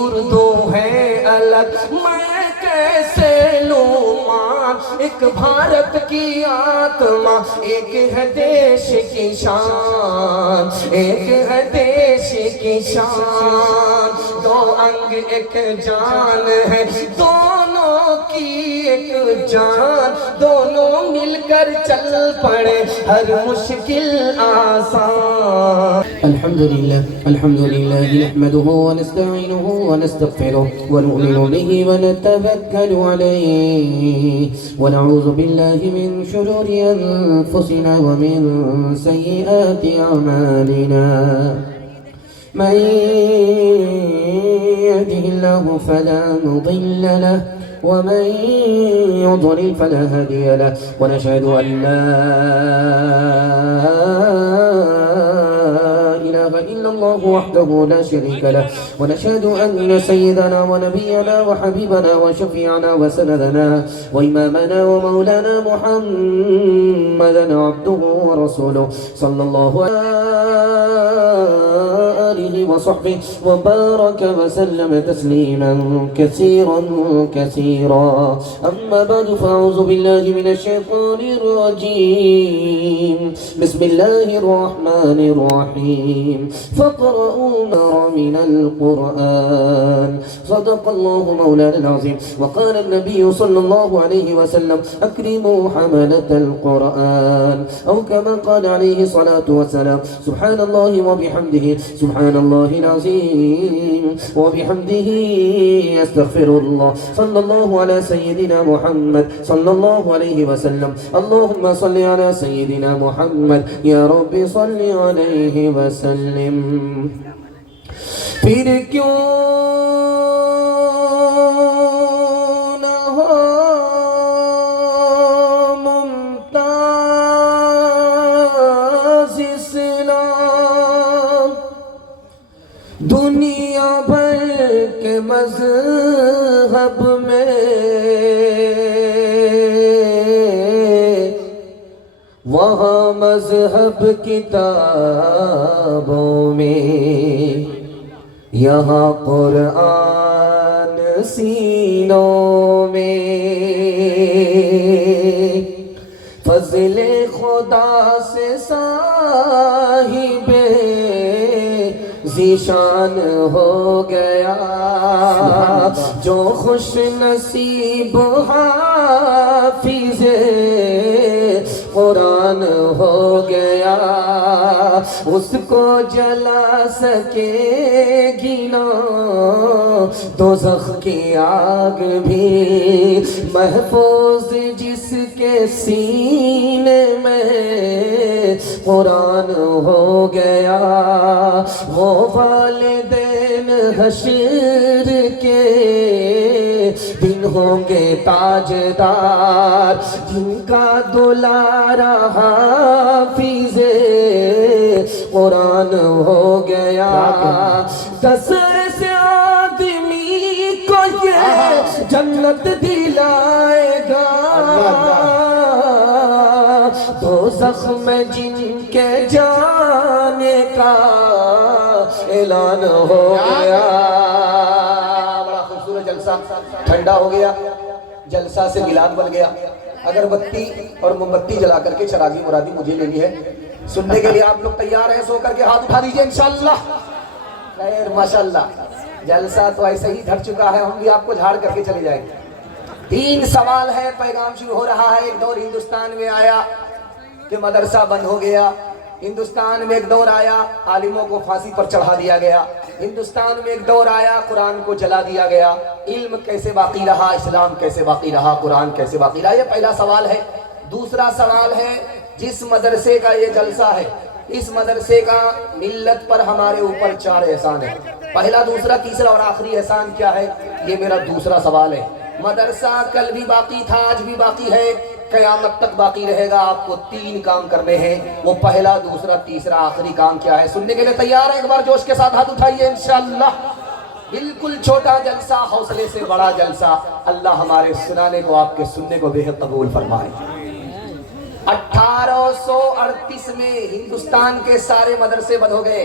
اردو ہے الگ، میں کیسے لوں مان ایک بھارت کی آتما، ایک ہے دیش کی شان، ایک ہے دیش کی شان، دو انگ ایک جان ہے، دونوں کی ایک جان، دونوں مل کر چل پڑے ہر مشکل آسان۔ الحمدللہ نحمده ونستعینه ونستغفره ونؤمن به ونتوکل علیہ ونعوذ باللہ من شرور انفسنا ومن سیئات اعمالنا، من يهده الله فلا مضل له ومن يضلل فلا هادي له، ونشهد أن لا إله إلا الله وحده لا شريك له، ونشهد أن سيدنا ونبينا وحبيبنا وشفيعنا وسندنا وإمامنا ومولانا محمدا عبده ورسوله صلى الله عليه وصحبه وبارك وسلم تسليما كثيرا كثيرا. أما بعد فأعوذ بالله من الشيطان الرجيم، بسم الله الرحمن الرحيم، فاقرؤوا ما من القرآن. صدق الله مولانا العظيم. وقال النبي صلى الله عليه وسلم أكرموا حملة القرآن، أو كما قال عليه الصلاة والسلام. سبحان الله وبحمده، سبحان الله العظيم وبحمده، أستغفر الله. صلى الله على سيدنا محمد صلى الله عليه وسلم. اللهم صل على سيدنا محمد، يا رب صل عليه وسلم. پھر کیوں نہ ہو ممتاز اسلام، دنیا بھر کے مذہب میں وہاں مذہب کتابوں میں، یہاں قرآن سینوں میں، فضل خدا سے صاحب ذیشان ہو گیا، جو خوش نصیب حافظ قرآن ہو گیا، اس کو جلا سکے گی نہ دوزخ کی آگ بھی، محفوظ جس کے سینے میں قرآن ہو گیا، وہ والدین حشر کے دن ہوں گے تاجدار، جن کا دلارا حافظ قرآن ہو گیا، کثر سے آدمی کو یہ جنت دلائے گا، دوزخ میں جن کے جانے کا اعلان ہو گیا۔ بڑا خوبصورت جلسہ ٹھنڈا ہو گیا، جلسہ سے میلاد بن گیا۔ اگربتی اور موم بتی جلا کر کے چراغی مرادی مجھے لینی ہے۔ سننے کے لیے آپ لوگ تیار ہیں؟ سو کر کے ہاتھ اٹھا دیجئے انشاءاللہ۔ خیر ماشاءاللہ، جلسہ تو ایسے ہی ڈھک چکا ہے، ہم بھی آپ کو جھاڑ کر کے چلے جائیں گے۔ 3 سوال ہے، پیغام شروع ہو رہا ہے۔ ایک دور ہندوستان میں آیا کہ مدرسہ بند ہو گیا، ہندوستان میں ایک دور آیا عالموں کو پھانسی پر چڑھا دیا گیا، ہندوستان میں ایک دور آیا قرآن کو جلا دیا گیا۔ علم کیسے باقی رہا، اسلام کیسے باقی رہا، قرآن کیسے باقی رہا؟ یہ پہلا سوال ہے۔ دوسرا سوال ہے، جس مدرسے کا یہ جلسہ ہے، اس مدرسے کا ملت پر ہمارے اوپر 4 احسان ہے۔ پہلا، دوسرا، تیسرا اور آخری احسان کیا ہے؟ یہ میرا دوسرا سوال ہے۔ مدرسہ کل بھی باقی تھا، آج بھی باقی ہے، قیامت تک باقی رہے گا۔ آپ کو 3 کام کرنے ہیں، وہ پہلا، دوسرا، تیسرا، آخری کام کیا ہے؟ سننے کے لیے تیار ہے؟ ایک بار جوش کے ساتھ ہاتھ اٹھائیے انشاءاللہ۔ بالکل چھوٹا جلسہ، حوصلے سے بڑا جلسہ۔ اللہ ہمارے سنانے کو، آپ کے سننے کو بے حد قبول فرمائے۔ 1838 میں ہندوستان کے سارے مدرسے بند ہو گئے۔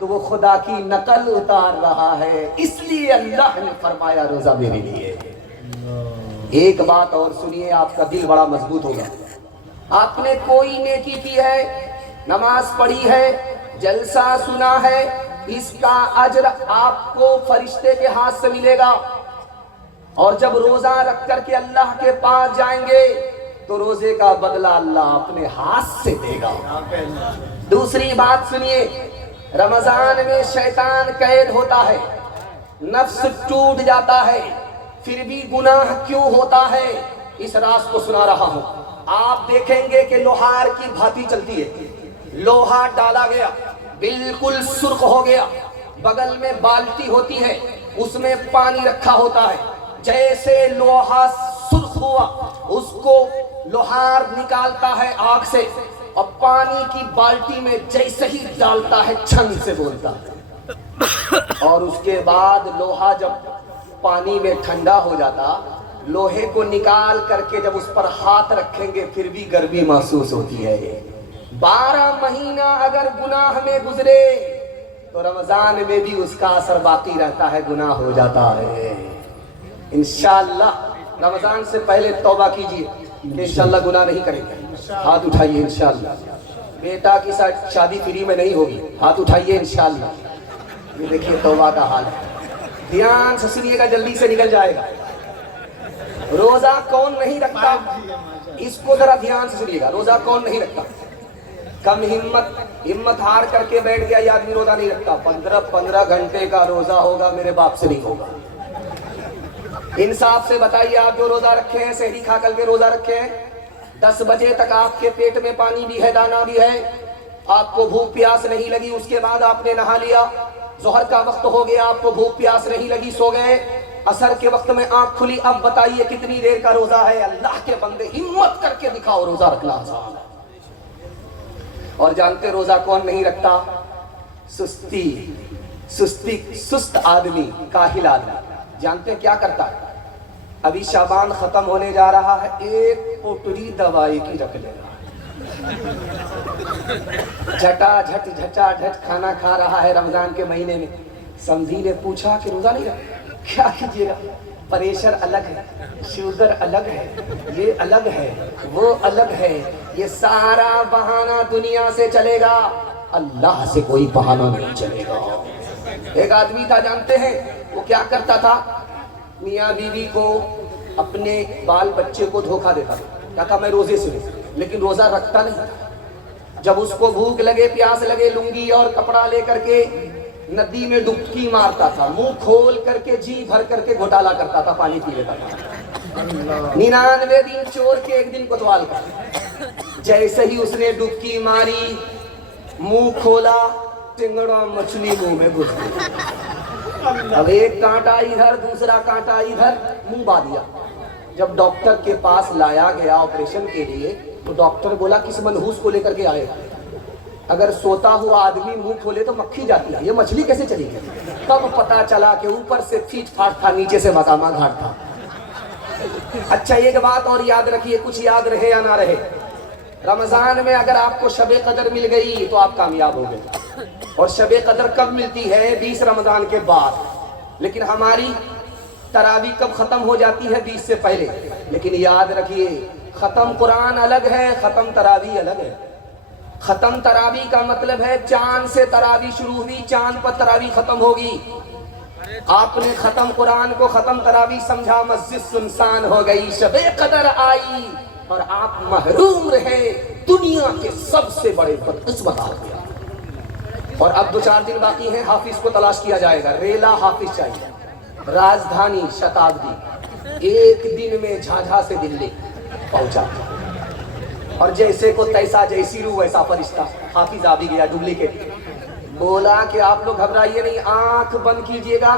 تو وہ خدا کی نقل اتار رہا ہے، اس لیے اللہ نے فرمایا روزہ میرے لیے۔ ایک بات اور سنیے، آپ کا دل بڑا مضبوط ہوگا۔ آپ نے کوئی نیکی کی ہے، نماز پڑھی ہے، جلسہ سنا ہے، اس کا اجر آپ کو فرشتے کے ہاتھ سے ملے گا، اور جب روزہ رکھ کر کے اللہ کے پاس جائیں گے تو روزے کا بدلہ اللہ اپنے ہاتھ سے دے گا۔ دوسری بات سنیے، رمضان میں شیطان قید ہوتا ہے، نفس ٹوٹ جاتا ہے، پھر بھی گناہ کیوں ہوتا ہے؟ اس راز کو سنا رہا ہوں۔ آپ دیکھیں گے کہ لوہار کی بھاتی چلتی ہے، لوہا ڈالا گیا بالکل سرخ ہو گیا، بغل میں بالٹی ہوتی ہے، اس میں پانی رکھا ہوتا ہے، جیسے لوہا سرخ ہوا اس کو لوہار نکالتا ہے آگ سے، اور پانی کی بالٹی میں جیسے ہی ڈالتا ہے چھن سے بولتا ہے، اور اس کے بعد لوہا جب پانی میں ٹھنڈا ہو جاتا، لوہے کو نکال کر کے جب اس پر ہاتھ رکھیں گے پھر بھی گرمی محسوس ہوتی ہے۔ 12 مہینہ اگر گناہ میں گزرے تو رمضان میں بھی اس کا اثر باقی رہتا ہے، گناہ ہو جاتا ہے۔ انشاءاللہ رمضان سے پہلے توبہ کیجئے کہ انشاءاللہ گناہ نہیں کریں گے۔ ہاتھ اٹھائیے انشاءاللہ۔ بیٹا کی شادی فری میں نہیں ہوگی، ہاتھ اٹھائیے انشاءاللہ۔ یہ دیکھیے توبہ کا حال ہے، دھیان سے سنیے گا، جلدی سے نکل جائے گا۔ روزہ کون نہیں رکھتا؟ اس کو ذرا دھیان سے سنیے گا، روزہ کون نہیں رکھتا؟ کم ہمت ہار کر کے بیٹھ گیا یہ آدمی روزہ نہیں رکھتا۔ 15 گھنٹے کا روزہ ہوگا، میرے باپ سے نہیں ہوگا۔ انصاف سے بتائیے، آپ جو روزہ رکھے ہیں، سحری کھا کر کے روزہ رکھے ہیں، 10 بجے تک آپ کے پیٹ میں پانی بھی ہے، دانہ بھی ہے، آپ کو بھوک پیاس نہیں لگی، اس کے بعد آپ نے نہا لیا، ظہر کا وقت ہو گیا، آپ کو بھوک پیاس نہیں لگی، سو گئے، عصر کے وقت میں آنکھ کھلی، اب بتائیے کتنی دیر کا روزہ ہے؟ اللہ کے بندے ہمت کر کے دکھاؤ، روزہ رکھنا آسان ہے۔ اور جانتے روزہ کون نہیں رکھتا؟ سست آدمی، کاہل آدمی۔ جانتے کیا کرتا ہے؟ ابھی شعبان ختم ہونے جا رہا ہے، ایک پوٹلی دوائی کی رکھ لے رہا ہے، جھٹا جھٹ کھانا کھا رہا ہے رمضان کے مہینے میں۔ سمجھی نے پوچھا کہ روزہ نہیں رکھتا؟ کیا کیجیے گا؟ پریشر الگ ہے، شوگر الگ ہے، یہ الگ ہے، وہ الگ ہے، یہ سارا بہانہ دنیا سے چلے گا، اللہ سے کوئی بہانہ نہیں چلے گا۔ ایک آدمی تھا، جانتے ہیں وہ کیا کرتا تھا؟ میاں بیوی کو، اپنے بال بچے کو دھوکہ دیتا تھا، کہتا میں روزے سے ہوں، لیکن روزہ رکھتا نہیں تھا۔ جب اس کو بھوک لگے، پیاس لگے، لنگی اور کپڑا لے کر کے ندی میں ڈبکی مارتا تھا، منہ کھول کر کے جی بھر کر کے گھوٹالا کرتا تھا، پانی پی لیتا تھا۔ 99 دن چور کے ایک دن کوتوال کا۔ جیسے ہی اس نے ڈبکی ماری، منہ کھولا، ٹنگڑا مچھلی منہ میں گھس گئی۔ اب ایک کانٹا ادھر، دوسرا کانٹا ادھر، منہ با دیا۔ جب ڈاکٹر کے پاس لایا گیا آپریشن کے لیے تو ڈاکٹر بولا کس منحوس کو لے کر کے آئے؟ اگر سوتا ہوا آدمی منہ کھولے تو مکھی جاتی ہے، یہ مچھلی کیسے چلی گئی؟ تب پتا چلا کہ اوپر سے پھیٹ پھاٹ تھا، نیچے سے مقامہ گھاٹ تھا۔ اچھا ایک بات اور یاد رکھیے، کچھ یاد رہے یا نہ رہے، رمضان میں اگر آپ کو شب قدر مل گئی تو آپ کامیاب ہو گئے۔ اور شب قدر کب ملتی ہے؟ 20 رمضان کے بعد۔ لیکن ہماری تراویح کب ختم ہو جاتی ہے؟ 20 سے پہلے۔ لیکن یاد رکھیے، ختم قرآن الگ ہے، ختم تراویح الگ ہے۔ ختم تراویح کا مطلب ہے چاند سے تراویح شروع ہوئی، چاند پر تراویح ختم ہوگی۔ آپ نے ختم قرآن کو ختم تراویح سمجھا، مسجد سنسان ہو گئی، شب قدر آئی اور آپ محروم رہے دنیا کے سب سے بڑے بدقسمت آدمی۔ اور اب 2-4 دن باقی ہیں، حافظ کو تلاش کیا جائے گا، ریلا حافظ چاہیے، راجدھانی شتابدی، ایک دن میں جھاجھا سے دلی پہنچا، اور جیسے کو تیسا جیسی روح ویسا فرشتہ، حافظ آ بھی گیا ڈپلیکیٹ۔ بولا کہ آپ لوگ گھبرائیے نہیں، آنکھ بند کیجئے گا،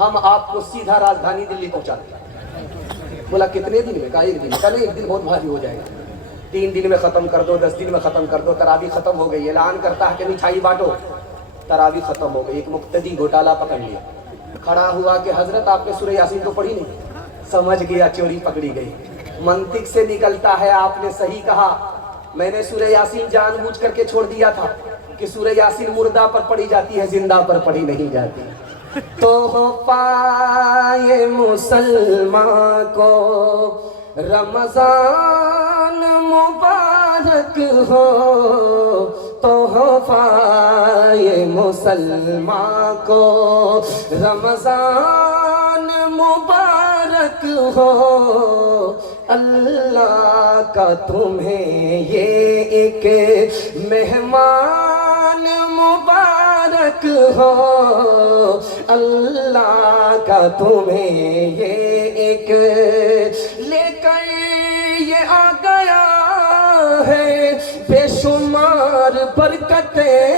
ہم آپ کو سیدھا راجدھانی دلی پہنچا دیں۔ بولا کتنے دن میں؟ کہا ایک دن۔ کہا نہیں، ایک دن بہت بھاری ہو جائے گا، 3 دن میں ختم کر دو، 10 دن میں ختم کر دو۔ تراویح ختم ہو گئی، اعلان کرتا ہے کہ مٹھائی بانٹو، تراویح ختم ہو گئی۔ ایک مقتدی گھوٹالا پکڑ لیا، کھڑا ہوا کہ حضرت آپ نے سورہ یاسین تو پڑھی نہیں؟ سمجھ گیا چوری پکڑی گئی۔ منطق سے نکلتا ہے آپ نے صحیح کہا، میں نے سورہ یاسین جان بوجھ کر کے چھوڑ دیا تھا کہ سورہ یاسین مردہ پر پڑھی جاتی ہے، زندہ پر پڑھی نہیں جاتی۔ تحفہ مسلمان کو رمضان مبارک ہو، تحفہ مسلمان کو رمضان مبارک ہو، اللہ کا تمہیں یہ ایک مہمان مبارک ہو، اللہ کا تمہیں یہ ایک لے کر یہ آ گیا ہے بے شمار برکتیں،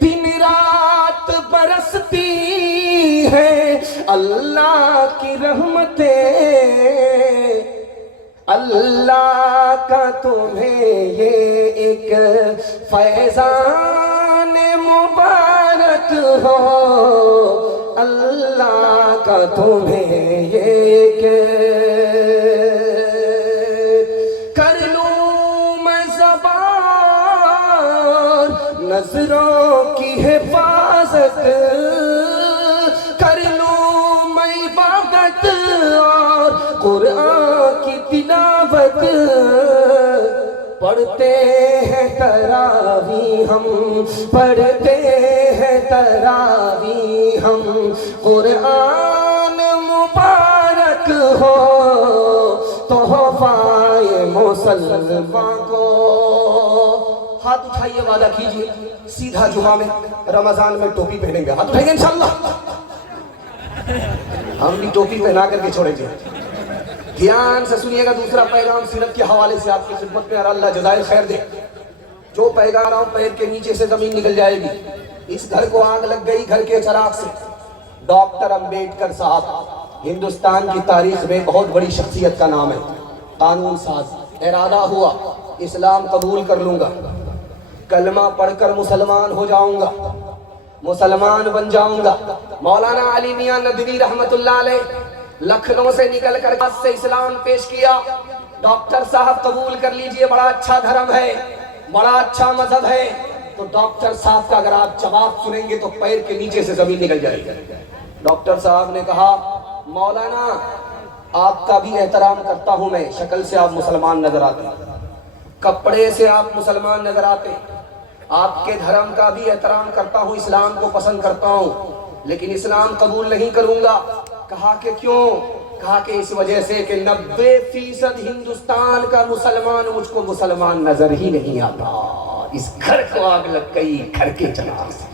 دن رات برستی ہے اللہ کی رحمتیں، اللہ کا تمہیں یہ ایک فیضان مبارک ہو، اللہ کا تمہیں یہ ایک کر لوں میں زبان نظروں کی حفاظت، کر لوں میں عبادت اور قرآن کی تلاوت، پڑھتے ہیں تراویح ہم، پڑھتے ہیں تراویح ہم، قرآن مبارک ہو تحفہ مسلمان کو۔ ہاتھ اٹھائیے، وعدہ کیجئے سیدھا جمعہ میں رمضان میں ٹوپی پہنیں گے، ہاتھ اٹھائیں گے انشاءاللہ، ہم بھی ٹوپی پہنا کر کے چھوڑیں گے۔ دھیان سے سنیے گا، دوسرا پیغام سیرت کے حوالے سے آپ کی خدمت میں، اللہ جزائے خیر دے۔ جو پیغام رہا ہوں، پیر کے نیچے سے زمین نکل جائے گی۔ اس گھر کو آگ لگ گئی گھر کے چراغ سے۔ ڈاکٹر امبیڈکر صاحب ہندوستان کی تاریخ میں بہت بڑی شخصیت کا نام ہے، قانون ساز۔ ارادہ ہوا اسلام قبول کر لوں گا، کلمہ پڑھ کر مسلمان ہو جاؤں گا، مسلمان بن جاؤں گا۔ مولانا علی میاں ندوی رحمت اللہ علیہ لکھنؤ سے نکل کر سے اسلام پیش کیا۔ ڈاکٹر صاحب قبول کر لیجئے، بڑا اچھا دھرم ہے، بڑا اچھا مذہب ہے۔ تو ڈاکٹر صاحب کا اگر آپ جواب سنیں گے تو پیر کے نیچے سے زمین نکل جائے گی۔ ڈاکٹر صاحب نے کہا مولانا آپ کا بھی احترام کرتا ہوں میں، شکل سے آپ مسلمان نظر آتے ہیں، کپڑے سے آپ مسلمان نظر آتے ہیں، آپ کے دھرم کا بھی احترام کرتا ہوں، اسلام کو پسند کرتا ہوں، لیکن اسلام قبول نہیں کروں گا۔ کہا کہ کیوں؟ کہا کہ اس وجہ سے کہ 90% ہندوستان کا مسلمان مجھ کو مسلمان نظر ہی نہیں آتا۔ اس گھر کو آگ لگ گئی گھر کے چراغ سے۔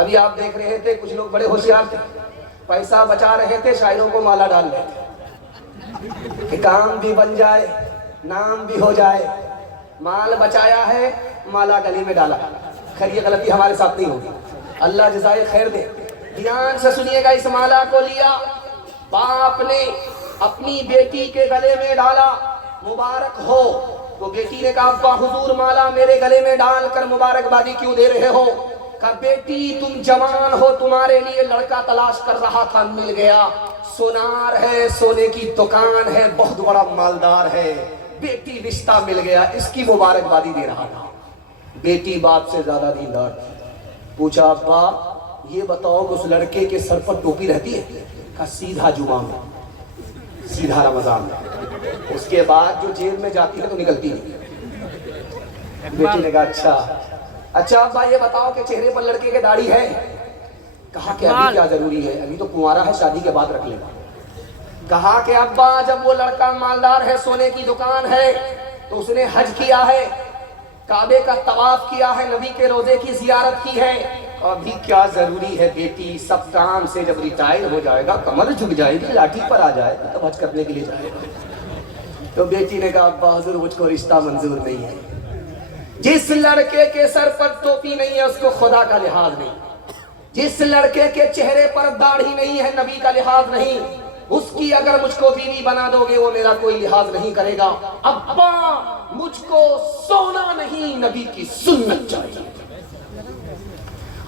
ابھی آپ دیکھ رہے تھے کچھ لوگ بڑے ہوشیار تھے، پیسہ بچا رہے تھے، شاعروں کو مالا ڈال رہے تھے کہ کام بھی بن جائے، نام بھی ہو جائے۔ مال بچایا ہے، مالا گلی میں ڈالا۔ خیر یہ غلطی ہمارے ساتھ نہیں ہوگی، اللہ جزائے خیر دے۔ دھیان سے سنیے گا، اس مالا کو لیا، باپ نے اپنی بیٹی کے گلے میں ڈالا، مبارک ہو۔ تو بیٹی نے کہا ابا حضور مالا میرے گلے میں ڈال کر مبارکبادی کیوں دے رہے ہو؟ کہا بیٹی تم جوان ہو، تمہارے لیے لڑکا تلاش کر رہا تھا، مل گیا، سونار ہے، سونے کی دکان ہے، بہت بڑا مالدار ہے، بیٹی رشتہ مل گیا، اس کی مبارکبادی دے رہا تھا۔ بیٹی باپ سے زیادہ دیندار تھی۔ پوچھا ابا یہ بتاؤ کہ اس لڑکے کے سر پر ٹوپی رہتی ہے؟ کہا سیدھا جمعہ میں، سیدھا رمضان میں، اس کے بعد جو جیب میں جاتی ہے تو نکلتی نہیں۔ بیٹی نے کہا اچھا ابا یہ بتاؤ کہ چہرے پر لڑکے کے داڑھی ہے؟ کہا کہ ابھی کیا ضروری ہے، ابھی تو کنوارا ہے، شادی کے بعد رکھ لے گا۔ کہا کہ ابا جب وہ لڑکا مالدار ہے، سونے کی دکان ہے، تو اس نے حج کیا ہے، کعبے کا طواف کیا ہے، نبی کے روضے کی زیارت کی ہے، ابھی کیا ضروری ہے بیٹی، سب کام سے جب ریٹائر ہو جائے گا، کمر جھک جائے گی، لاٹھی پر آ جائے گا تب حج کرنے کے لیے جائے گا۔ تو بیٹی نے کہا ابا حضور مجھ کو رشتہ منظور نہیں ہے، جس لڑکے کے سر پر ٹوپی نہیں ہے اس کو خدا کا لحاظ نہیں، جس لڑکے کے چہرے پر داڑھی نہیں ہے نبی کا لحاظ نہیں، اس کی اگر مجھ کو بیوی بنا دو گے وہ میرا کوئی لحاظ نہیں کرے گا۔ ابا مجھ کو سونا نہیں، نبی کی سنت چاہیے۔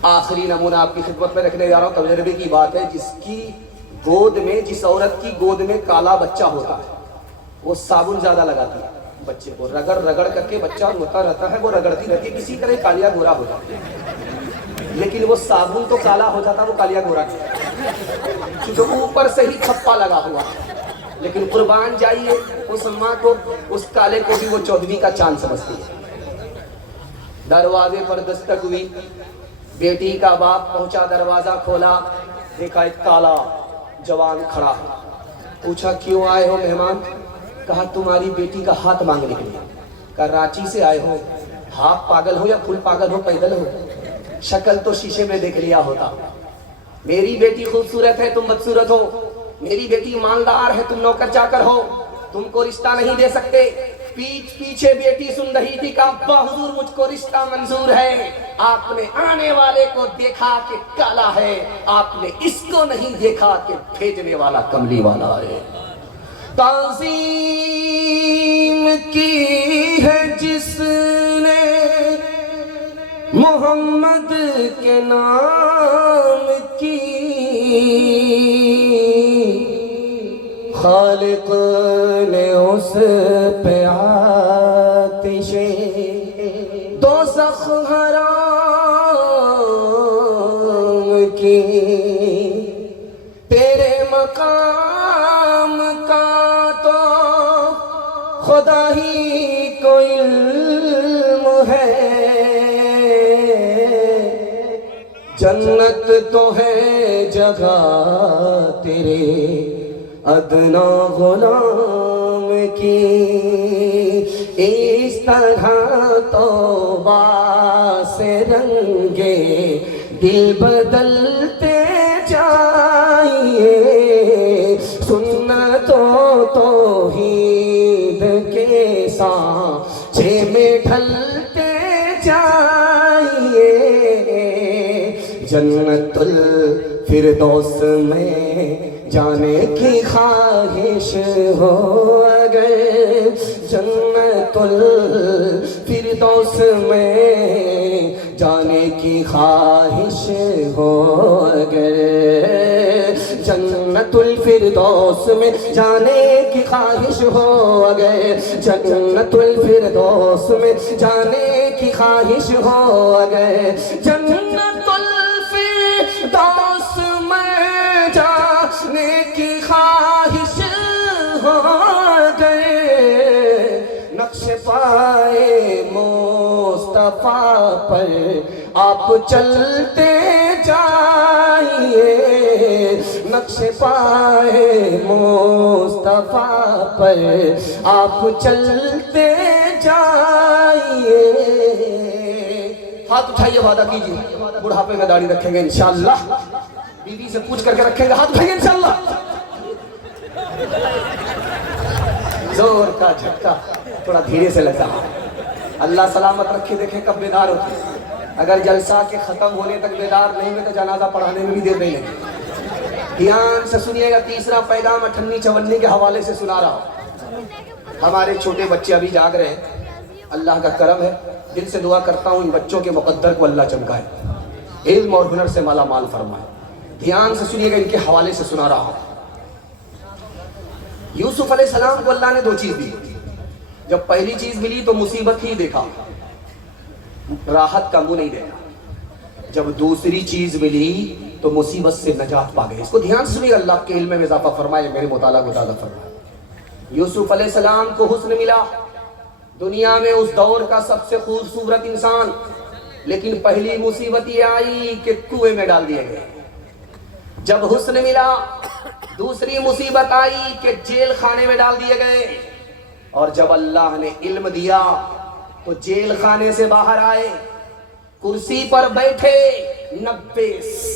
آخری نمونہ آپ کی خدمت میں رکھنے جا رہا ہوں، تجربے کی بات ہے۔ جس کی گود میں، جس عورت کی گود میں کالا بچہ ہوتا ہے وہ صابن زیادہ لگاتی ہے، بچے کو رگڑ رگڑ کر کے بچہ روتا رہتا ہے، وہ رگڑتی رہتی ہے، کسی طرح کالیا گورا ہو جاتا ہے، لیکن وہ صابن تو کالا ہو جاتا، وہ کالیا گورا نہیں، کیونکہ اوپر سے ہی تھپا لگا ہوا ہے۔ لیکن قربان جائیے اس ماں کو، اس کالے کو بھی وہ 14ویں کا چاند سمجھتی ہے۔ دروازے پر دستک ہوئی، بیٹی کا باپ پہنچا، دروازہ کھولا، دیکھا ایک کالا جوان کھڑا ہے۔ پوچھا کیوں آئے ہو مہمان؟ کہا تمہاری بیٹی کا ہاتھ مانگنے کے لیے۔ کہا رانچی سے آئے ہو، ہاف پاگل ہو یا فل پاگل ہو، پیدل ہو؟ شکل تو شیشے میں دیکھ لیا ہوتا۔ میری بیٹی خوبصورت ہے، تم بدصورت ہو، میری بیٹی مالدار ہے، تم نوکر چاکر ہو، تم کو رشتہ نہیں دے سکتے۔ پیچھے بیٹی سن رہی تھی کہ ابا حضور مجھ کو رشتہ منظور ہے، آپ نے آنے والے کو دیکھا کہ کالا ہے، آپ نے اس کو نہیں دیکھا کہ بھیجنے والا کملی والا ہے۔ تعظیم کی ہے جس نے محمد کے نام کی، خالق نے اس پہ آتش دوزخ حرام کی، تیرے مقام کا تو خدا ہی کو علم ہے، جنت تو ہے جگہ تیرے ادنا غلام کی، اس طرح توبہ سے رنگے دل بدلتے جائیے، سنت و توحید کے سانچے میں ڈھلتے جائیے، جنت الفردوس میں جانے کی خواہش ہو اگر، جنت الفردوس میں جانے کی خواہش ہو اگر، جنت الفردوس میں جانے کی خواہش ہو اگر، جنت الفردوس میں جانے کی خواہش ہو اگر، جنت الفردوس میں جانے کی خواہش ہو گئے، نقش پائے مصطفیٰ پر آپ چلتے جائیے، نقش پائے مصطفیٰ پر آپ چلتے جائیے۔ ہاتھ اٹھائیے، وعدہ کیجیے بڑھاپے میں داڑھی رکھیں گے انشاءاللہ، بیوی سے پوچھ کر کے رکھیں گے، ہاتھ اٹھائیے انشاءاللہ۔ زور کا جھٹکا تھوڑا دھیرے سے لگتا ہے، اللہ سلامت رکھے، دیکھیں کب بیدار ہوتے ہیں۔ اگر جلسہ کے ختم ہونے تک بیدار نہیں ہوئے تو جنازہ پڑھانے میں بھی دیر نہیں لگے۔ دھیان سے سنیے گا، تیسرا پیغام 58 کے حوالے سے سنا رہا ہوں۔ ہمارے چھوٹے بچے ابھی جاگ رہے ہیں، اللہ کا کرم ہے، دل سے دعا کرتا ہوں ان بچوں کے مقدر کو اللہ چمکائے، علم اور ہنر سے مالا مال فرمائے۔ دھیان سے سنیے گا، ان کے حوالے سے سنا رہا ہوں۔ یوسف علیہ السلام کو اللہ نے 2 چیز دی، جب پہلی چیز ملی تو مصیبت ہی دیکھا، راحت کا منہ نہیں دیکھا، جب دوسری چیز ملی تو مصیبت سے نجات پا گئے۔ اس کو دھیان سے سنیے، اللہ کے علم میں اضافہ فرمائے، میرے مطالعہ کو تازہ فرمائے۔ یوسف علیہ السلام کو حسن ملا، دنیا میں اس دور کا سب سے خوبصورت انسان، لیکن پہلی مصیبت یہ آئی کہ کنویں میں ڈال دیے گئے۔ جب حسن ملا، دوسری مصیبت آئی کہ جیل خانے میں ڈال دیے گئے، اور جب اللہ نے علم دیا تو جیل خانے سے باہر آئے، کرسی پر بیٹھے 90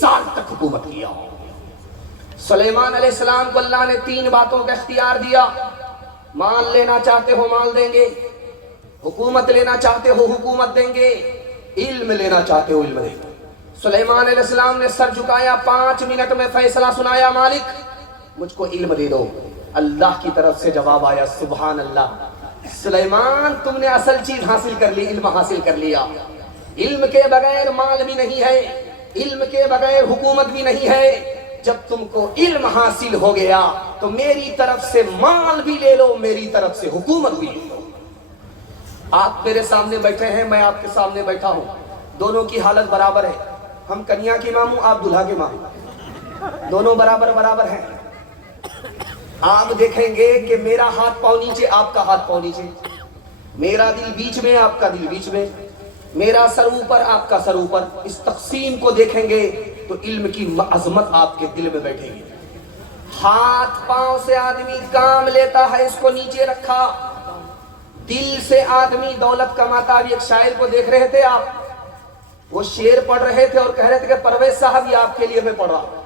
سال تک حکومت کیا۔ سلیمان علیہ السلام کو اللہ نے 3 باتوں کا اختیار دیا، مال لینا چاہتے ہو مال دیں گے، حکومت لینا چاہتے ہو حکومت دیں گے، علم لینا چاہتے ہو علم دیں گے۔ سلیمان علیہ السلام نے سر جھکایا، 5 منٹ میں فیصلہ سنایا، مالک مجھ کو علم دے دو۔ اللہ کی طرف سے جواب آیا، سبحان اللہ سلیمان، تم نے اصل چیز حاصل کر لی، علم حاصل کر لیا۔ علم کے بغیر مال بھی نہیں ہے، علم کے بغیر حکومت بھی نہیں ہے۔ جب تم کو علم حاصل ہو گیا تو میری طرف سے مال بھی لے لو، میری طرف سے حکومت بھی لے لو۔ آپ میرے سامنے بیٹھے ہیں، میں آپ کے سامنے بیٹھا ہوں، دونوں کی حالت برابر ہے، ہم کنیا کے ماموں، آپ دلہا کے ماموں، دونوں برابر ہیں۔ آپ دیکھیں گے کہ میرا ہاتھ پاؤں نیچے، آپ کا ہاتھ پاؤں نیچے، میرا دل بیچ میں، آپ کا دل بیچ میں، میرا سر اوپر، آپ کا سر اوپر۔ اس تقسیم کو دیکھیں گے تو علم کی عظمت آپ کے دل میں بیٹھے گی۔ ہاتھ پاؤں سے آدمی کام لیتا ہے، اس کو نیچے رکھا، دل سے آدمی دولت کماتا۔ ابھی ایک شاعر کو دیکھ رہے تھے آپ، وہ شعر پڑھ رہے تھے اور کہہ رہے تھے کہ پرویز صاحب یہ آپ کے لیے میں پڑھ رہا ہوں۔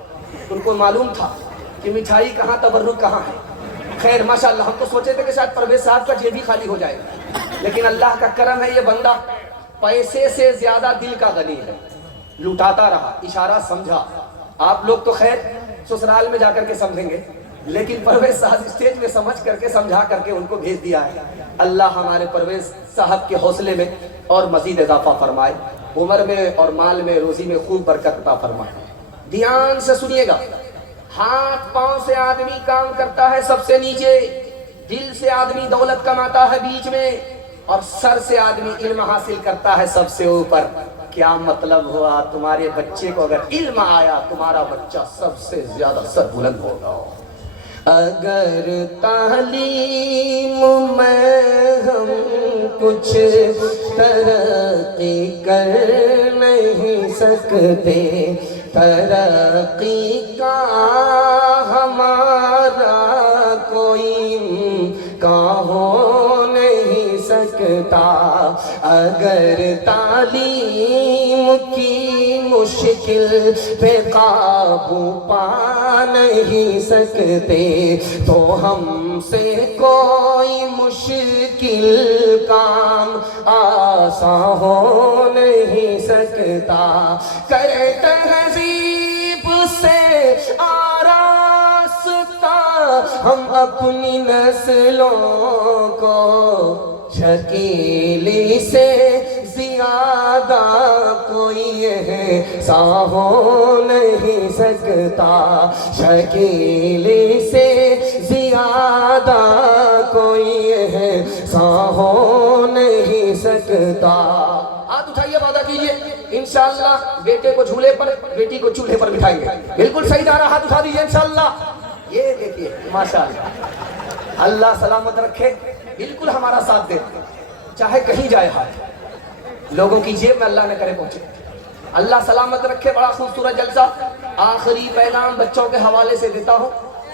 ان کو معلوم تھا کہ مٹھائی کہاں، تبرک کہاں ہے۔ خیر ماشاءاللہ، ہم تو سوچے تھے کہ شاید پرویز صاحب کا جیب بھی خالی ہو جائے، لیکن اللہ کا کرم ہے، یہ بندہ پیسے سے زیادہ دل کا غنی ہے، لٹاتا رہا، اشارہ سمجھا۔ آپ لوگ تو خیر سسرال میں جا کر کے سمجھیں گے، لیکن پرویز صاحب اسٹیج میں سمجھ کر کے، سمجھا کر کے ان کو بھیج دیا ہے۔ اللہ ہمارے پرویز صاحب کے حوصلے میں اور مزید اضافہ فرمائے، عمر میں اور مال میں، روزی میں خوب برکت عطا فرمائے۔ دھیان سے سنیے گا، ہاتھ پاؤں سے آدمی کام کرتا ہے سب سے نیچے، دل سے آدمی دولت کماتا ہے بیچ میں، اور سر سے آدمی علم حاصل کرتا ہے سب سے اوپر۔ کیا مطلب ہوا؟ تمہارے بچے کو اگر علم آیا، تمہارا بچہ سب سے زیادہ سر بلند ہوگا۔ اگر تعلیم میں ہم کچھ ترقی کر نہیں سکتے، ترقی کا ہمارا کوئی امکان ہو نہیں سکتا۔ اگر تعلیم کی مشکل پہ قابو پا نہیں سکتے، تو ہم سے کوئی مشکل کام آسان ہو نہیں سکتا۔ کرے تہذیب سے آراستہ ہم اپنی نسلوں کو، شکیلی سے زیادہ کوئی احسان ہو نہیں سکتا، شکیلی سے زیادہ کوئی احسان ہو نہیں سکتا۔ ہاتھ اٹھائیے، وعدہ کیجئے انشاءاللہ بیٹے کو جھولے پر، بیٹی کو چولہے پر بٹھائیں گے۔ بالکل صحیح جا رہا، ہاتھ اٹھا دیجئے انشاءاللہ۔ یہ دیکھیے ماشاءاللہ، اللہ سلامت رکھے، بالکل ہمارا ساتھ دے، چاہے کہیں جائے ہاتھ، لوگوں کی جیب میں اللہ نہ کرے پہنچے۔ اللہ سلامت رکھے۔ بڑا خوبصورت جلسہ، آخری پیغام بچوں کے حوالے سے دیتا ہوں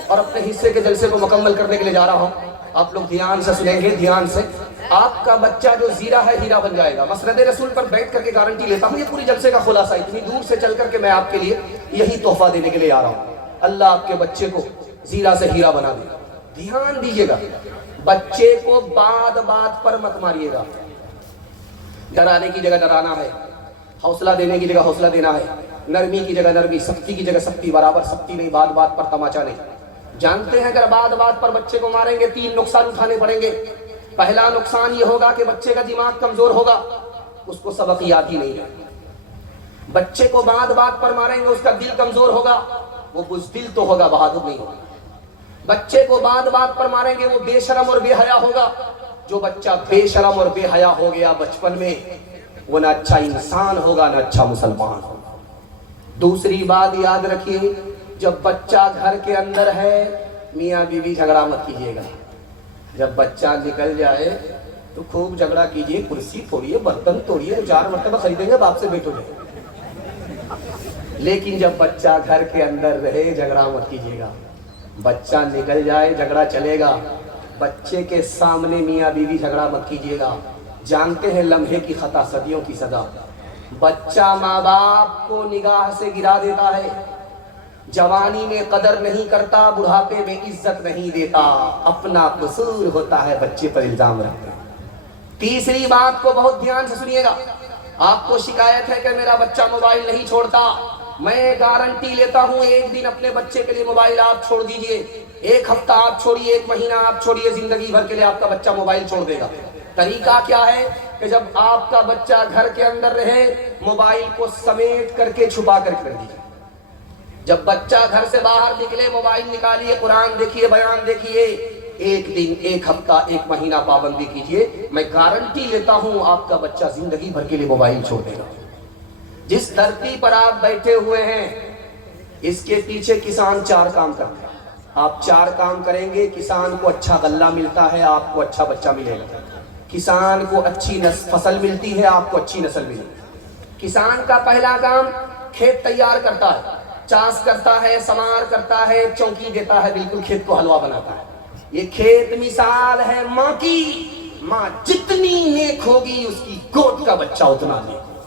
اور اپنے حصے کے جلسے کو مکمل کرنے کے لیے جا رہا ہوں۔ آپ لوگ دھیان سے سنیں گے، دھیان سے۔ آپ کا بچہ جو زیرہ ہے، ہیرا بن جائے گا۔ مسند رسول پر بیٹھ کر کے گارنٹی لیتا ہوں، یہ پوری جلسے کا خلاصہ، اتنی دور سے چل کر کے میں آپ کے لیے یہی تحفہ دینے کے لیے آ رہا ہوں۔ اللہ آپ کے بچے کو زیرہ سے ہیرا بنا دے۔ دھیان دیجیے گا، بچے کو بات بات پر مت ماریے گا، ڈرانے کی جگہ ڈرانا ہے، حوصلہ دینے کی جگہ حوصلہ دینا ہے، نرمی کی جگہ نرمی، سختی کی جگہ سختی، برابر سختی نہیں، بات بات پر تماچا نہیں۔ جانتے ہیں اگر بات بات پر بچے کو ماریں گے 3 نقصان اٹھانے پڑیں گے۔ پہلا نقصان یہ ہوگا کہ بچے کا دماغ کمزور ہوگا، اس کو سبق یاد ہی نہیں ہے۔ بچے کو بات بات پر ماریں گے، اس کا دل کمزور ہوگا، وہ بزدل تو ہوگا، بہادر نہیں ہوگا۔ بچے کو بات بات پر ماریں گے، وہ بے شرم اور بے حیا ہوگا۔ جو بچہ بے شرم اور بے حیا ہو گیا بچپن میں، وہ نہ اچھا انسان ہوگا نہ اچھا مسلمان ہوگا۔ دوسری بات یاد رکھیے، جب بچہ گھر کے اندر ہے، میاں بیوی جھگڑا مت کیجیے گا۔ جب بچہ نکل جائے تو خوب جھگڑا کیجیے، کرسی توڑیے، برتن توڑیے، 4 مرتبہ خریدیں گے، باپ سے بیٹھو جائے۔ لیکن جب بچہ گھر کے اندر رہے، جھگڑا مت کیجیے گا۔ بچہ نکل جائے، جھگڑا چلے گا۔ بچے کے سامنے میاں بیوی جھگڑا مت کیجیے گا۔ جانتے ہیں لمحے کی خطا صدیوں کی سزا۔ بچہ ماں باپ کو نگاہ سے گرا دیتا ہے، جوانی میں قدر نہیں کرتا، بڑھاپے میں عزت نہیں دیتا، اپنا قصور ہوتا ہے، بچے پر الزام رکھتے ہیں۔ تیسری بات کو بہت دھیان سے سنیے گا، آپ کو شکایت ہے کہ میرا بچہ موبائل نہیں چھوڑتا، میں گارنٹی لیتا ہوں 1 دن اپنے بچے کے لیے موبائل آپ چھوڑ دیجئے، 1 ہفتہ آپ چھوڑیے، 1 مہینہ آپ چھوڑیے، زندگی بھر کے لیے آپ کا بچہ موبائل چھوڑ دے گا۔ طریقہ کیا ہے کہ جب آپ کا بچہ گھر کے اندر رہے، موبائل کو سمیٹ کر کے چھپا کر کے رکھ دیجئے۔ جب بچہ گھر سے باہر نکلے، موبائل نکالیے، قرآن دیکھیے، بیان دیکھیے، ایک دن، ایک ہفتہ، ایک مہینہ پابندی کیجئے، میں گارنٹی لیتا ہوں آپ کا بچہ زندگی بھر کے لیے موبائل چھوڑ دے گا۔ جس دھرتی پر آپ بیٹھے ہوئے ہیں اس کے پیچھے کسان 4 کام کرتے ہیں۔ آپ 4 کام کریں گے، کسان کو اچھا غلہ ملتا ہے، آپ کو اچھا بچہ ملے گا۔ کسان کو اچھی فصل ملتی ہے، آپ کو اچھی نسل ملے گی۔ کسان کا پہلا کام کھیت تیار کرتا ہے، چاس کرتا ہے، سمار کرتا ہے، چوکی دیتا ہے، بالکل کھیت کو حلوہ بناتا ہے۔ یہ کھیت مثال ہے ماں کی، ماں جتنی نیک ہوگی اس کی گود کا بچہ اتنا نیک ہوگا۔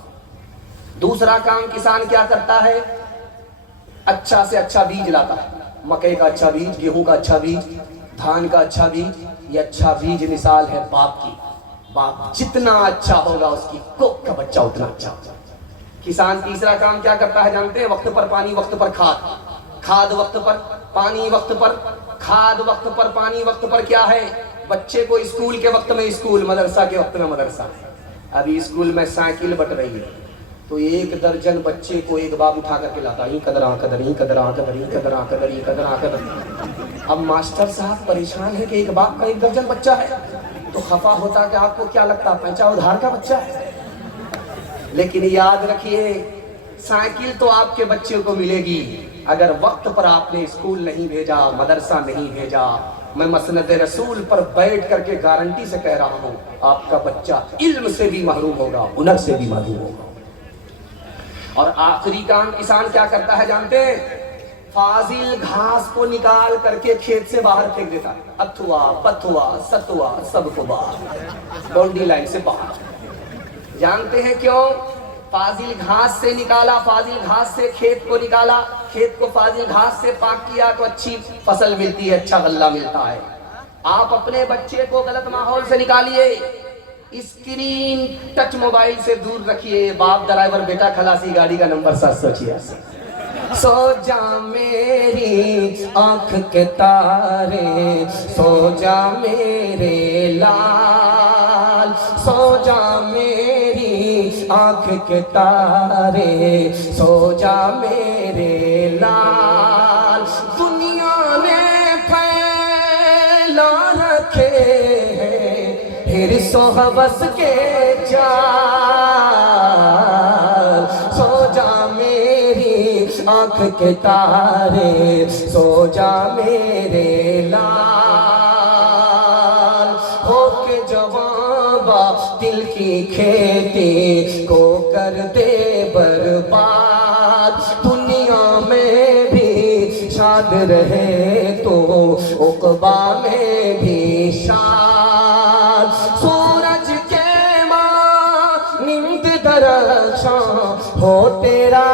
دوسرا کام کسان کیا کرتا ہے؟ اچھا سے اچھا بیج لاتا ہے، مکئی کا اچھا بیج، گیہوں کا اچھا بیج، دھان کا اچھا بیج۔ یہ اچھا بیج مثال ہے باپ کی، باپ جتنا اچھا ہوگا اس کی کوکھ کا بچہ اتنا اچھا ہوگا۔ کسان تیسرا کام کیا کرتا ہے جانتے ہیں؟ وقت پر پانی، وقت پر کھاد، کھاد وقت پر، پانی وقت پر، کھاد وقت پر، پانی وقت پر۔ کیا ہے؟ بچے کو اسکول کے وقت میں اسکول، مدرسہ کے وقت میں مدرسہ۔ ابھی اسکول میں سائیکل بٹ رہی ہے تو 1 درجن بچے کو ایک باپ اٹھا کر کے لاتا، یہ قدر قدر، یہ قدر قدر، یہ قدر قدر، یہ قدر قدر۔ اب ماسٹر صاحب پریشان ہے کہ ایک باپ کا 1 درجن بچہ ہے، تو خفا ہوتا کہ آپ کو کیا لگتا پیچا ادھار کا بچہ ہے؟ لیکن یاد رکھیے سائیکل تو آپ کے بچے کو ملے گی اگر وقت پر آپ نے اسکول نہیں بھیجا، مدرسہ نہیں بھیجا۔ میں مسند رسول پر بیٹھ کر کے گارنٹی سے کہہ رہا ہوں آپ کا بچہ علم سے بھی محروم ہوگا، ہنر سے بھی محروم ہوگا۔ اور آخری کام کسان کیا کرتا ہے جانتے ہیں؟ فاضل گھاس کو نکال کر کے کھیت سے باہر پھینک دیتا ہے، اتھوا پتھوا ستوا سب کو باہر، باؤنڈری لائن سے باہر۔ جانتے ہیں کیوں؟ فاضل گھاس سے نکالا، فاضل گھاس سے کھیت کو نکالا، کھیت کو فاضل گھاس سے پاک کیا تو اچھی فصل ملتی ہے، اچھا غلہ ملتا ہے۔ آپ اپنے بچے کو غلط ماحول سے نکالیے، اسکرین ٹچ موبائل سے دور رکھیے۔ باپ ڈرائیور، بیٹا کھلاسی، گاڑی کا نمبر 786۔ سو جا میری آنکھ کے تارے، سو جا میرے لال، سو جا میری آنکھ کے تارے، سو جا میرے لال۔ دنیا نے پھیلا رکھے ہیں حرص و ہوس کے جال، سو جا میری آنکھ کے تارے، سو جا میرے لال۔ ہو کے جوان باپ دل کی کھیتی کو کر دے برباد، دنیا میں بھی شاد رہے تو عقبا میں بھی شاد۔ سورج کے مانند درخشاں ہو تیرا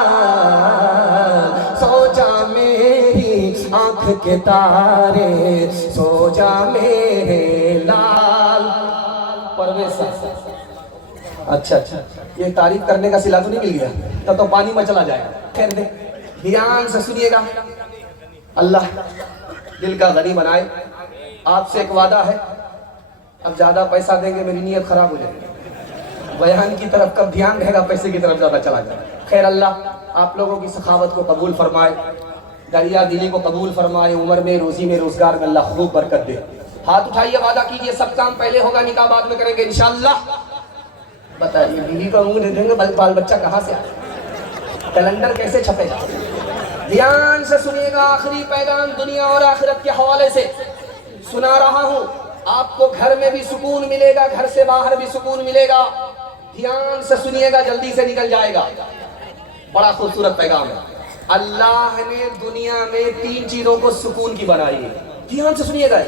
اقبال، سو جا میری آنکھ کے تارے، سو جا میرے لال۔ پرویز صاحب، اچھا یہ تعریف کرنے کا صلہ تو نہیں مل گیا؟ تب تو پانی میں چلا جائے گا۔ خیر دے، دھیان سے سنیے گا، اللہ دل کا غنی بنائے۔ آپ سے ایک وعدہ ہے، اب زیادہ پیسہ دیں گے میری نیت خراب ہو جائے گی، بیان کی طرف کب دھیان رہے گا، پیسے کی طرف زیادہ چلا جائے۔ خیر اللہ آپ لوگوں کی سخاوت کو قبول فرمائے، دریا دلی کو قبول فرمائے، عمر میں، روزی میں، روزگار میں اللہ خوب برکت دے۔ ہاتھ اٹھائیے، وعدہ کیجئے سب کام پہلے ہوگا، نکاح بعد میں کریں گے انشاءاللہ۔ بتائیے بیوی کا منہ دے دیں گے، بال بچہ کہاں سے آئے؟ کیلنڈر کیسے چھپے گا؟ دھیان سے سنیے گا، آخری پیغام دنیا اور آخرت کے حوالے سے سنا رہا ہوں۔ آپ کو گھر میں بھی سکون ملے گا، گھر سے باہر بھی سکون ملے گا۔ دھیان سے سنیے گا، جلدی سے نکل جائے گا۔ بڑا خوبصورت پیغام ہے۔ اللہ نے دنیا میں 3 چیزوں کو سکون کی بنائی ہے۔ دھیان سے سنیے گا،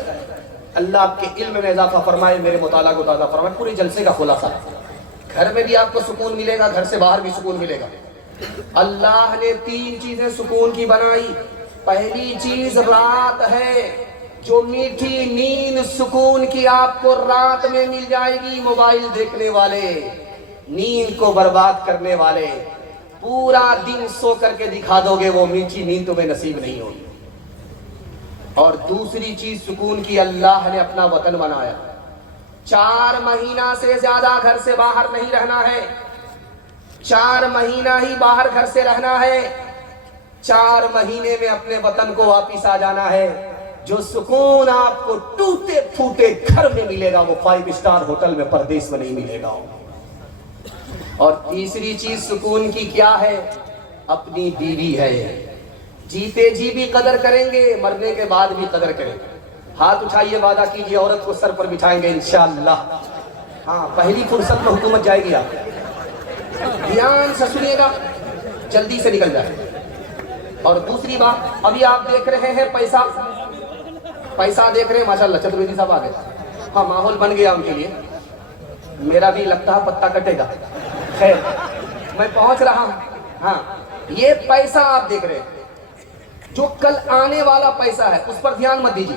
اللہ آپ کے علم میں اضافہ فرمائے، میرے مطالعہ کو تازہ فرمائے۔ پوری جلسے کا خلاصہ، گھر میں بھی آپ کو سکون ملے گا، گھر سے باہر بھی سکون ملے گا۔ اللہ نے 3 چیزیں سکون کی بنائی۔ پہلی چیز رات ہے، جو میٹھی نیند سکون کی آپ کو رات میں مل جائے گی۔ موبائل دیکھنے والے، نیند کو برباد کرنے والے، پورا دن سو کر کے دکھا دو گے، وہ میٹھی نیند تمہیں نصیب نہیں ہوگی۔ اور دوسری چیز سکون کی، اللہ نے اپنا وطن بنایا۔ 4 مہینہ سے زیادہ گھر سے باہر نہیں رہنا ہے، 4 مہینہ ہی باہر گھر سے رہنا ہے۔ 4 مہینے میں اپنے وطن کو واپس آ جانا ہے. جو سکون آپ کو ٹوٹے پھوٹے گھر میں ملے گا وہ 5 اسٹار ہوٹل میں پردیس میں نہیں ملے گا. اور تیسری چیز سکون کی کیا ہے؟ اپنی بیوی ہے. جیتے جی بھی قدر کریں گے, مرنے کے بعد بھی قدر کریں گے. ہاتھ اٹھائیے, وعدہ کیجئے عورت کو سر پر بٹھائیں گے انشاءاللہ. ہاں, پہلی فرصت میں حکومت جائے گی. آپ دھیان سے سنیے گا, جلدی سے نکل جائے. اور دوسری بات, ابھی آپ دیکھ رہے ہیں پیسہ دیکھ رہے ہیں, ماشاءاللہ چترویدی صاحب آگے. ہاں, ماحول بن گیا ان کے لیے. میرا بھی لگتا ہے پتہ کٹے گا. خیر, میں پہنچ رہا ہوں. ہاں, یہ پیسہ آپ دیکھ رہے ہیں, جو کل آنے والا پیسہ ہے اس پر دھیان مت دیجیے.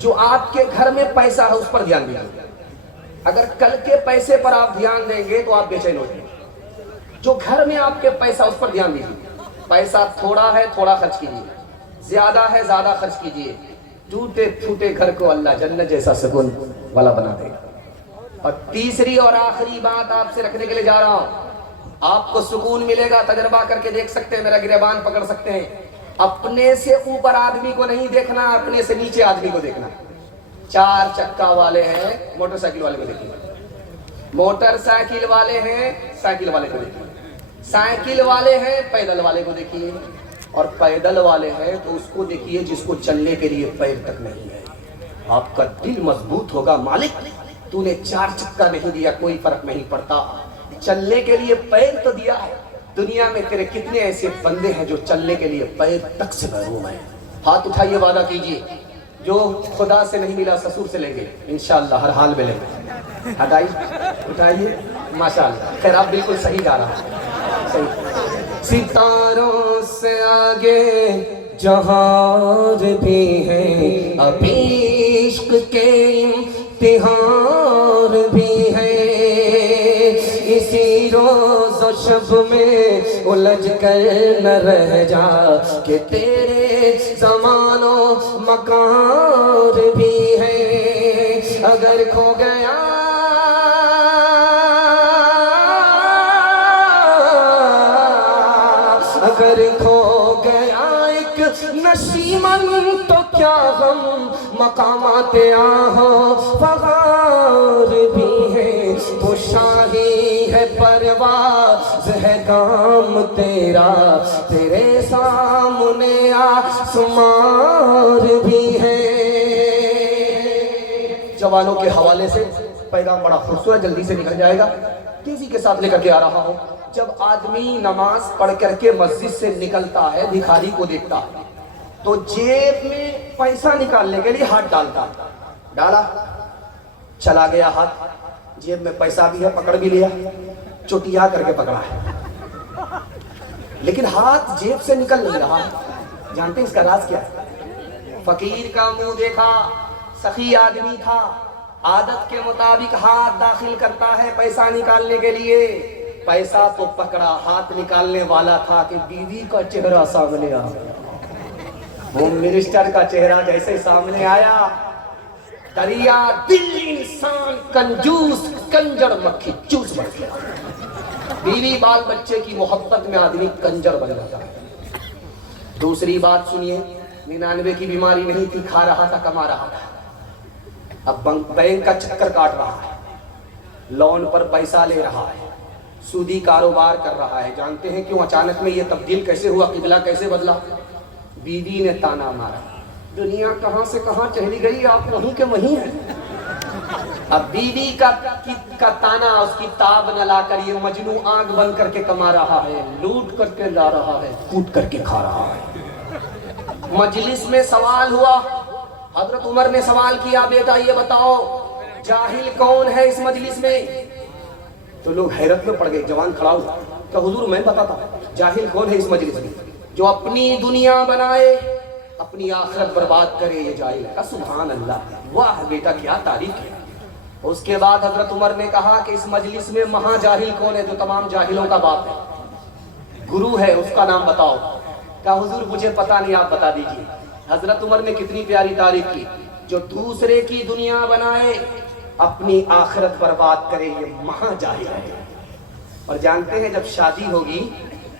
جو آپ کے گھر میں پیسہ ہے اس پر دھیان دیجیے. اگر کل کے پیسے پر آپ دھیان دیں گے تو آپ بے چین ہو جائیں گے. جو گھر میں آپ کے پیسہ اس پر دھیان دیجیے. پیسہ تھوڑا ہے تھوڑا خرچ کیجیے, زیادہ ہے زیادہ خرچ کیجیے. ٹوٹے پھوٹے گھر کو اللہ جنت جیسا سکون والا بنا دے گا. اور تیسری اور آخری بات آپ سے رکھنے کے لیے جا رہا ہوں, آپ کو سکون ملے گا, تجربہ کر کے دیکھ سکتے ہیں, میرا گریبان پکڑ سکتے ہیں. اپنے سے اوپر آدمی کو نہیں دیکھنا, اپنے سے نیچے آدمی کو دیکھنا. 4 چکا والے ہیں, موٹر سائیکل والے کو دیکھیے. موٹر سائیکل والے ہیں, سائیکل والے کو دیکھیے. سائیکل والے ہیں, پیدل والے کو دیکھیے. اور پیدل والے ہیں تو اس کو دیکھیے جس کو چلنے کے لیے پیر تک نہیں ہے. آپ کا دل مضبوط ہوگا, مالک تو نے 4 چکا نہیں دیا, کوئی فرق نہیں پڑتا, چلنے کے لیے پیر تو دیا ہے. دنیا میں تیرے کتنے ایسے بندے ہیں جو چلنے کے لیے پیر تک سے محروم ہیں. ہاتھ اٹھائیے, وعدہ کیجئے جو خدا سے نہیں ملا سسور سے لیں گے انشاءاللہ, ہر حال میں لیں گے. اٹھائیے, ماشاءاللہ. خیر, آپ بالکل صحیح جا رہا ہیں, صحیح. ستاروں سے آگے جہاں بھی ہے, ابھی عشق کے امتحان بھی ہے. اسی روز و شب میں الجھ کر نہ رہ جا کہ تیرے زمان و مکان بھی ہے. اگر کھو گیا ایک نشیمن تو کیا غم, مقامات آہو فغار بھی ہے. تو شاہی ہے پرواز ہے کام تیرا, تیرے سامنے آسمان بھی ہے. جوانوں کے حوالے سے پیغام بڑا خوبصورت, جلدی سے نکل جائے گا, تیزی کے ساتھ لے کر کے آ رہا ہوں. جب آدمی نماز پڑھ کر کے مسجد سے نکلتا ہے, بھکاری کو دیکھتا ہے تو جیب میں پیسہ نکالنے کے لیے ہاتھ ڈالتا. ڈالا, چلا گیا ہاتھ, جیب میں پیسہ بھی ہے, پکڑ بھی لیا, چٹیا کر کے پکڑا ہے, لیکن ہاتھ جیب سے نکل نہیں رہا. جانتے ہیں اس کا راز کیا ہے؟ فقیر کا منہ دیکھا, سخی آدمی تھا, عادت کے مطابق ہاتھ داخل کرتا ہے پیسہ نکالنے کے لیے. پیسہ تو پکڑا, ہاتھ نکالنے والا تھا کہ بیوی کا چہرہ سامنے آ گیا. ہوم منسٹر کا چہرہ جیسے سامنے آیا, دریا دل انسان کنجوس کنجر مکھی چوس بن گیا. بیوی بال بچے کی محبت میں آدمی کنجر بن جاتا ہے. دوسری بات سنیے, 99 کی بیماری نہیں تھی, کھا رہا تھا, کما رہا تھا. اب بینک کا چکر کاٹ رہا ہے, لون پر پیسہ لے رہا ہے, سودی کاروبار کر رہا ہے. جانتے ہیں کیوں اچانک میں یہ تبدیل کیسے ہوا, قبلہ کیسے بدلا؟ بیوی نے تانا مارا, دنیا کہاں سے کہاں چلی گئی, آپ وہیں کے وہیں ہیں. اب بیوی کا تانا, اس کی تاب نہ لا کر یہ مجنو آنکھ بند کر کے کما رہا ہے, لوٹ کر کے لا رہا ہے, کوٹ کر کے کھا رہا ہے. مجلس میں سوال ہوا, حضرت عمر نے سوال کیا, بیٹا یہ بتاؤ جاہل کون ہے اس مجلس میں؟ تو لوگ حیرت میں پڑ گئے. جوان کھڑا ہوا کہ حضور میں بتاتا ہوں جاہل کون ہے اس مجلس میں, جو اپنی دنیا بنائے اپنی آخرت برباد کرے, یہ جاہل ہے. سبحان اللہ, واہ بیٹا کیا تعریف ہے. اس کے بعد حضرت عمر نے کہا کہ اس مجلس میں مہا جاہل کون ہے, جو تمام جاہلوں کا باپ ہے, گرو ہے, اس کا نام بتاؤ. کہا حضور مجھے پتا نہیں, آپ بتا دیجیے. حضرت عمر نے کتنی پیاری تعریف کی, جو دوسرے کی دنیا بنائے اپنی آخرت برباد کرے, یہ مہا جاہل ہے. اور جانتے ہیں جب شادی ہوگی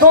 2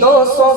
200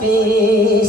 30,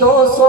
200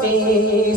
30,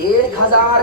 1000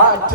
8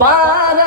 12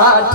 8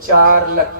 4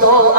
2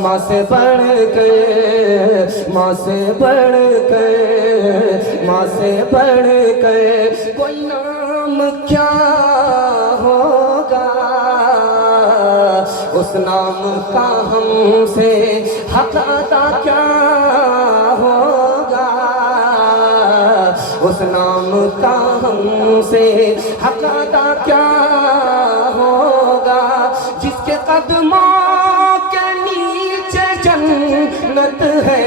ماں سے بڑھ کر، ماں سے بڑھ کر، ماں سے بڑھ کر کوئی نام کیا ہوگا، اس نام کا ہم سے حق ادا کیا ہوگا، اس نام کا ہم سے حق ادا کیا ہوگا، جس کے قدموں کے نیچے جنت ہے،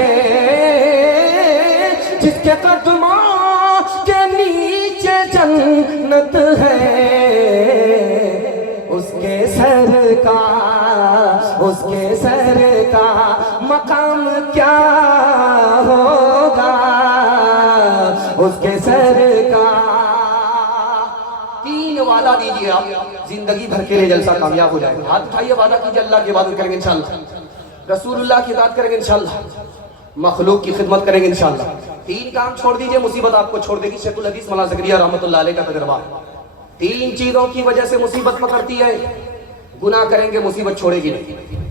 جس کے قدموں کے نیچے جنت ہے، اس کے سر کا، اس کے سر کا مقام کیا ہوگا، اس کے سر کا۔ تین وعدہ دیجئے آپ، زندگی بھر کے لیے جلسہ کامیاب ہو جائے گا۔ ہاتھ اٹھائیے، وعدہ کیجئے اللہ کی عبادت کریں گے انشاءاللہ، رسول اللہ کی اطاعت کریں گے انشاءاللہ، مخلوق کی خدمت کریں گے انشاءاللہ۔ تین کام چھوڑ دیجئے، مصیبت آپ کو چھوڑ دے گی۔ شیخ الحدیث مولانا زکریا رحمۃ اللہ علیہ کا تجربہ، تین چیزوں کی وجہ سے مصیبت پکڑتی ہے۔ گناہ کریں گے مصیبت چھوڑے گی نہیں،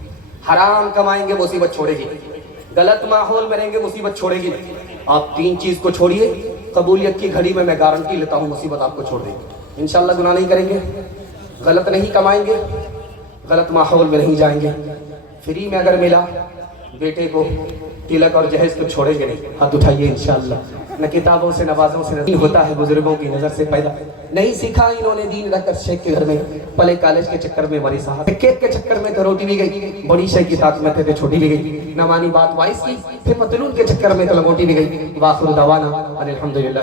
حرام کمائیں گے مصیبت چھوڑے گی نہیں، غلط ماحول میں رہیں گے مصیبت چھوڑے گی نہیں۔ آپ تین چیز کو چھوڑیے، قبولیت کی گھڑی میں گارنٹی لیتا ہوں مصیبت آپ کو چھوڑ دے گی انشاءاللہ۔ گناہ نہیں کریں گے، غلط نہیں کمائیں گے، غلط ماحول میں نہیں جائیں گے، فری میں اگر ملا بیٹے کو تلک اور جہیز تو چھوڑیں گے نہیں۔ ہاتھ اٹھائیے انشاءاللہ۔ نہ کتابوں سے نوازوں سے نہیں ہوتا ہے، بزرگوں کی نظر سے پیدا نہیں سیکھا انہوں نے دین رکھ کر شیخ کے گھر میں، پلے کالج کے چکر میں مری صاحب، کیک کے چکر میں تو روٹی بھی گئی، بڑی شیخ کی طاقت میں تھے تو چھوٹی بھی گئی، نہ مانی بات وائس کی، پھر پتلون کے چکر میں تو لنگوٹی بھی گئی۔ واخر دعوانا الحمدللہ۔